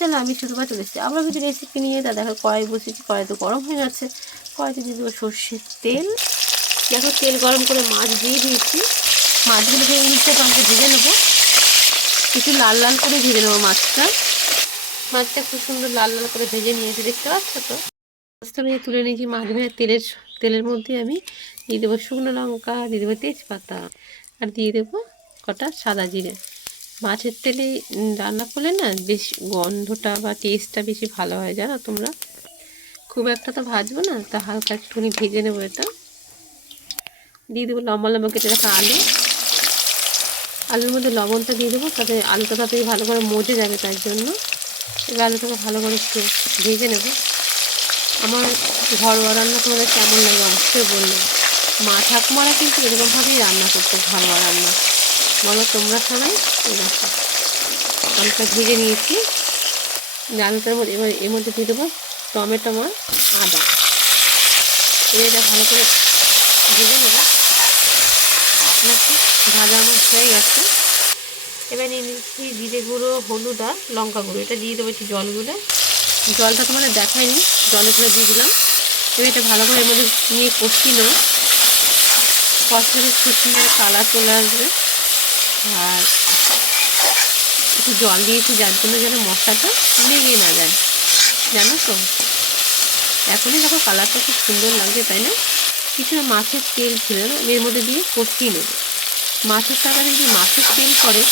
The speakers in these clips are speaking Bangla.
তাহলে আমি শুরু করে চলে এসেছি আবার কিছু রেসিপি নিয়ে। তা দেখো কড়াই বসেছি, কড়াই তো গরম হয়ে গেছে। কড়াইতে দিয়ে দেবো সর্ষের তেল। দেখো তেল গরম করে মাছ দিয়ে দিয়েছি। মাছগুলো ভেঙে নিচে পাঁচটা ভেজে নেবো, একটু লাল লাল করে ভেজে নেবো মাছটা। মাছটা খুব সুন্দর লাল লাল করে ভেজে নিয়েছি, দেখতে পাচ্ছ তো। মাছটা ভেজে তুলে নিয়েছি। মাছ ভেজে তেলের মধ্যে আমি দিয়ে দেবো শুকনো লঙ্কা, দিয়ে দেবো তেজপাতা, আর দিয়ে দেবো কটা সাদা জিরে। মাছের তেলে রান্না করলে না বেশ গন্ধটা বা টেস্টটা বেশি ভালো হয়, জানো তোমরা। খুব একটা তো ভাজবো না, তা হালকা একটুখানি ভেজে নেবো এটা। দিয়ে দেবো লম্বা লম্বা কেটে রাখা আলু। আলুর মধ্যে লবণটা দিয়ে দেবো, তাতে আলুটা তাড়াতাড়ি ভালো করে মজে যাবে, তার জন্য এবার আলুটাকে ভালো করে একটু ভেজে নেব। আমার ঘরোয়া রান্না তোমাদের কেমন লাগে অবশ্যই বললো। মা ঠাকুমারা কিন্তু এরকমভাবেই রান্না করতো ঘরোয়া রান্না, বলো তোমরা সবাই। এরকম আলুটা ভেজে নিয়েছি। আলুটার মধ্যে এবার এর মধ্যে দিয়ে দেবো টমেটো আর আদা। এবার এটা ভালো করে ভেজে নেবো। ভাজা আমার হয়ে গেছে। এবার নিয়ে নিচ্ছি জিরে গুঁড়ো, হলুদ আর লঙ্কা গুঁড়ো। এটা দিয়ে দেবো একটু জল গুলে। জলটা তোমাদের দেখায়নি, জলে করে দিয়ে দিলাম। এবার এটা ভালো করে এর মধ্যে নিয়ে কষিয়ে নেবো। কষালে খুব সুন্দর কালার চলে আসবে। আর একটু জল দিয়েছি যার জন্য যেন মশলাটা লেগে না যায়, জানো তো। এখনই দেখো কালারটা খুব সুন্দর লাগছে, তাই না। কিছুটা মাছের তেল ছিল না, এর মধ্যে দিয়ে কষিয়ে নেব। মাছের তরকারি যদি মাছের তেল করে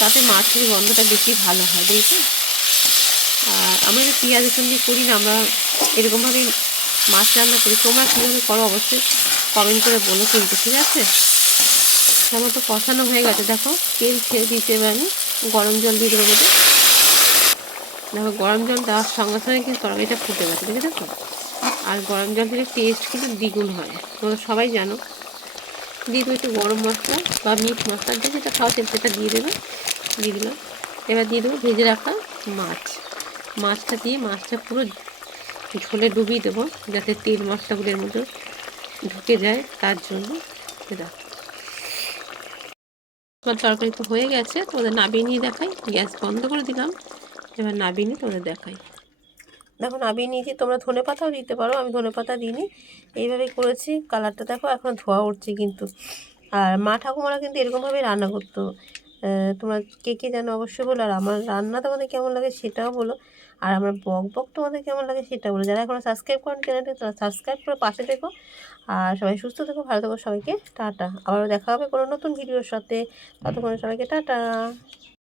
তাতে মাছের গন্ধটা বেশি ভালো হয়, দেখবে। আর আমরা যে পেঁয়াজ রসুন দিয়ে করি না, আমরা এরকমভাবেই মাছ রান্না করি। তোমরা কীভাবে করো অবশ্যই কমেন্ট করে বলো কিন্তু, ঠিক আছে। আমার তো কষানো হয়ে গেছে, দেখো তেল ছেড়ে দিয়েছি। এবার আমি গরম জল দিয়ে দেবো মধ্যে। দেখো গরম জল দেওয়ার সঙ্গে সঙ্গে কিন্তু তরকারিটা ফুটে গেছে, দেখে দেখো। আর গরম জল দিলে টেস্ট কিন্তু দ্বিগুণ হয়, তোমরা সবাই জানো। দিয়ে দেবো একটু গরম মশলা বা মিট মশলা, দিয়ে যেটা খাওয়া সেটা দিয়ে দেবে। দিয়ে দিলাম। এবার দিয়ে দেবো ভেজে রাখা মাছটা দিয়ে মাছটা পুরো ঝোলে ডুবিয়ে দেবো, যাতে তেল মশলাগুলোর মধ্যে ঢুকে যায়, তার জন্য। এটা আমার তরকারি তো হয়ে গেছে, তোমাদের নাবিয়ে নিয়ে দেখাই। গ্যাস বন্ধ করে দিলাম। এবার নাবিয়ে নিয়ে তোমাদের দেখাই। দেখো নাবিয়ে নিয়েছি, তোমরা ধনেপাতাও দিতে পারো, আমি ধনেপাতা দিইনি, এইভাবেই করেছি। কালারটা দেখো এখন ধোয়া উঠছে কিন্তু। আর মা ঠাকুমারা কিন্তু এরকমভাবেই রান্না করতো। তোমরা কে কে জানো অবশ্যই বলো। আর আমার রান্না তোমাদের কেমন লাগে সেটাও বলো। আর আমার বক তোমাদের কেমন লাগে সেটাও বলো। যারা এখনো সাবস্ক্রাইব করেন চ্যানেলটি, তারা সাবস্ক্রাইব করে পাশে থেকো। আর সবাই সুস্থ থেকো, ভালো থেকো। সবাইকে টাটা। আবারও দেখা হবে কোনো নতুন ভিডিওর সাথে। ততক্ষণে সবাইকে টাটা।